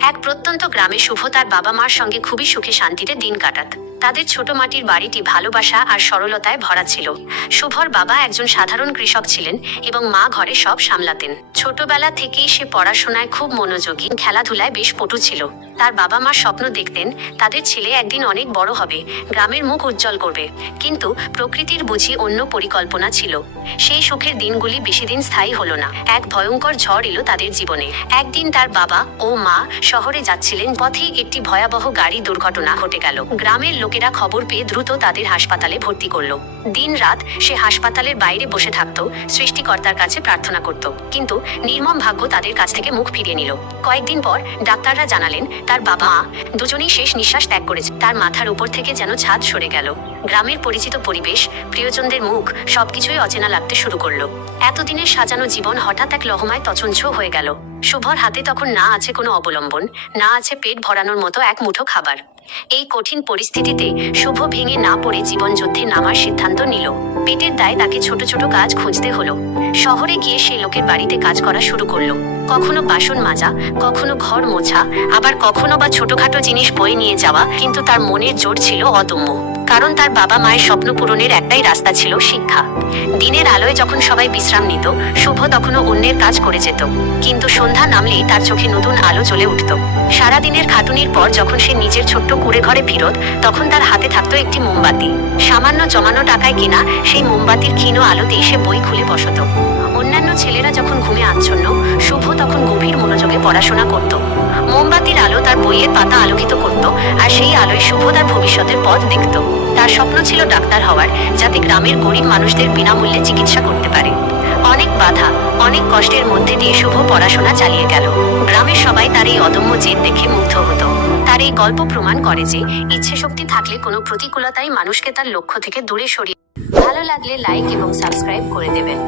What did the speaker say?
এক প্রত্যন্ত গ্রামে শুভ তার বাবা মার সঙ্গে খুবই সুখে শান্তিতে দিন কাটাত। তাদের ছোট মাটির বাড়িটি ভালোবাসা আর সরলতায় ভরা ছিল। শুভর বাবা একজন সাধারণ কৃষক ছিলেন এবং মা ঘরে সব সামলাতেন। ছোটবেলা থেকেই সে পড়াশোনায় খুব মনোযোগী। খেলাধুলায় বেশ পটু ছিল। তার বাবা মার স্বপ্ন দেখতেন, তাদের ছেলে একদিন অনেক বড় হবে, গ্রামের মুখ উজ্জ্বল করবে। কিন্তু প্রকৃতির বুঝি অন্য পরিকল্পনা ছিল। সেই সুখের দিনগুলি বেশি দিন স্থায়ী হলো না। এক ভয়ঙ্কর ঝড় এলো তাদের জীবনে। একদিন তার বাবা ও মা শহরে যাচ্ছিলেন, পথেই একটি ভয়াবহ গাড়ি দুর্ঘটনা ঘটে গেল। গ্রামের লোকেরা খবর পেয়ে দ্রুত তাদের হাসপাতালে ভর্তি করল। দিন রাত সে হাসপাতালের বাইরে বসে থাকতো, সৃষ্টিকর্তার কাছে প্রার্থনা করত। কিন্তু নির্মম ভাগ্য তাদের কাছ থেকে মুখ ফিরিয়ে নিল। কয়েকদিন পর ডাক্তাররা জানালেন, তার বাবা দুজনেই শেষ নিঃশ্বাস ত্যাগ করেছে। তার মাথার উপর থেকে যেন ছাদ সরে গেল। গ্রামের পরিচিত পরিবেশ, প্রিয়জনদের মুখ, সবকিছুই অচেনা লাগতে শুরু করল। এতদিনের সাজানো জীবন হঠাৎ এক লহমায় তছঞ্ছ হয়ে গেল। শুভর হাতে তখন না আছে কোনো অবলম্বন, না আছে পেট ভরানোর মতো এক মুঠো খাবার। এই কঠিন পরিস্থিতিতে শুভ ভেঙে না পড়ে জীবন যুদ্ধে নামার সিদ্ধান্ত নিল। পেটের দায়ে তাকে ছোট ছোট কাজ খুঁজতে হলো। শহরে গিয়ে সেই লোকের বাড়িতে কাজ করা শুরু করল। কখনো বাসন মাজা, কখনো ঘর মোছা, আবার কখনো বা ছোটখাটো জিনিস বয়ে নিয়ে যাওয়া, কিন্তু তার মনের জোর ছিল অদম্য। কারণ তার বাবা মায়ের স্বপ্ন পূরণের একটাই রাস্তা ছিল শিক্ষা। দিনের আলোয় যখন সবাই বিশ্রাম নিত, শুভ তখনও অন্যের কাজ করে যেত। কিন্তু সন্ধ্যা নামলেই তার চোখে নতুন আলো জ্বলে উঠত। সারাদিনের খাটুনির পর যখন সে নিজের ছোট্ট কুড়ে ঘরে ফিরত, তখন তার হাতে থাকতো একটি মোমবাতি। সামান্য জমানো টাকায় কিনা, সেই মোমবাতির ক্ষীণ আলোতেই সে বই খুলে বসত। অন্যান্য ছেলেরা যখন ঘুমে আচ্ছন্ন, শুভ তখন গভীর মনোযোগে পড়াশোনা করত। মোমবাতির আলো তার বইয়ের পাতা আলোকিত করত, আর সেই আলোয় শুভ তার ভবিষ্যতের পথ দেখত। তার স্বপ্ন ছিল ডাক্তার হওয়ার, যাতে গ্রামের গরিব মানুষদের বিনামূল্যে চিকিৎসা করতে পারে। অনেক বাধা, অনেক কষ্টের মধ্যে দিয়ে শুভ পড়াশোনা চালিয়ে গেল। গ্রামের সবাই তার এই অদম্য জেদ দেখে মুগ্ধ হতো। তার এই গল্প প্রমাণ করে যে ইচ্ছে শক্তি থাকলে কোনো প্রতিকূলতাই মানুষকে তার লক্ষ্য থেকে দূরে সরিয়ে ভালো লাগলে লাইক এবং সাবস্ক্রাইব করে দেবেন।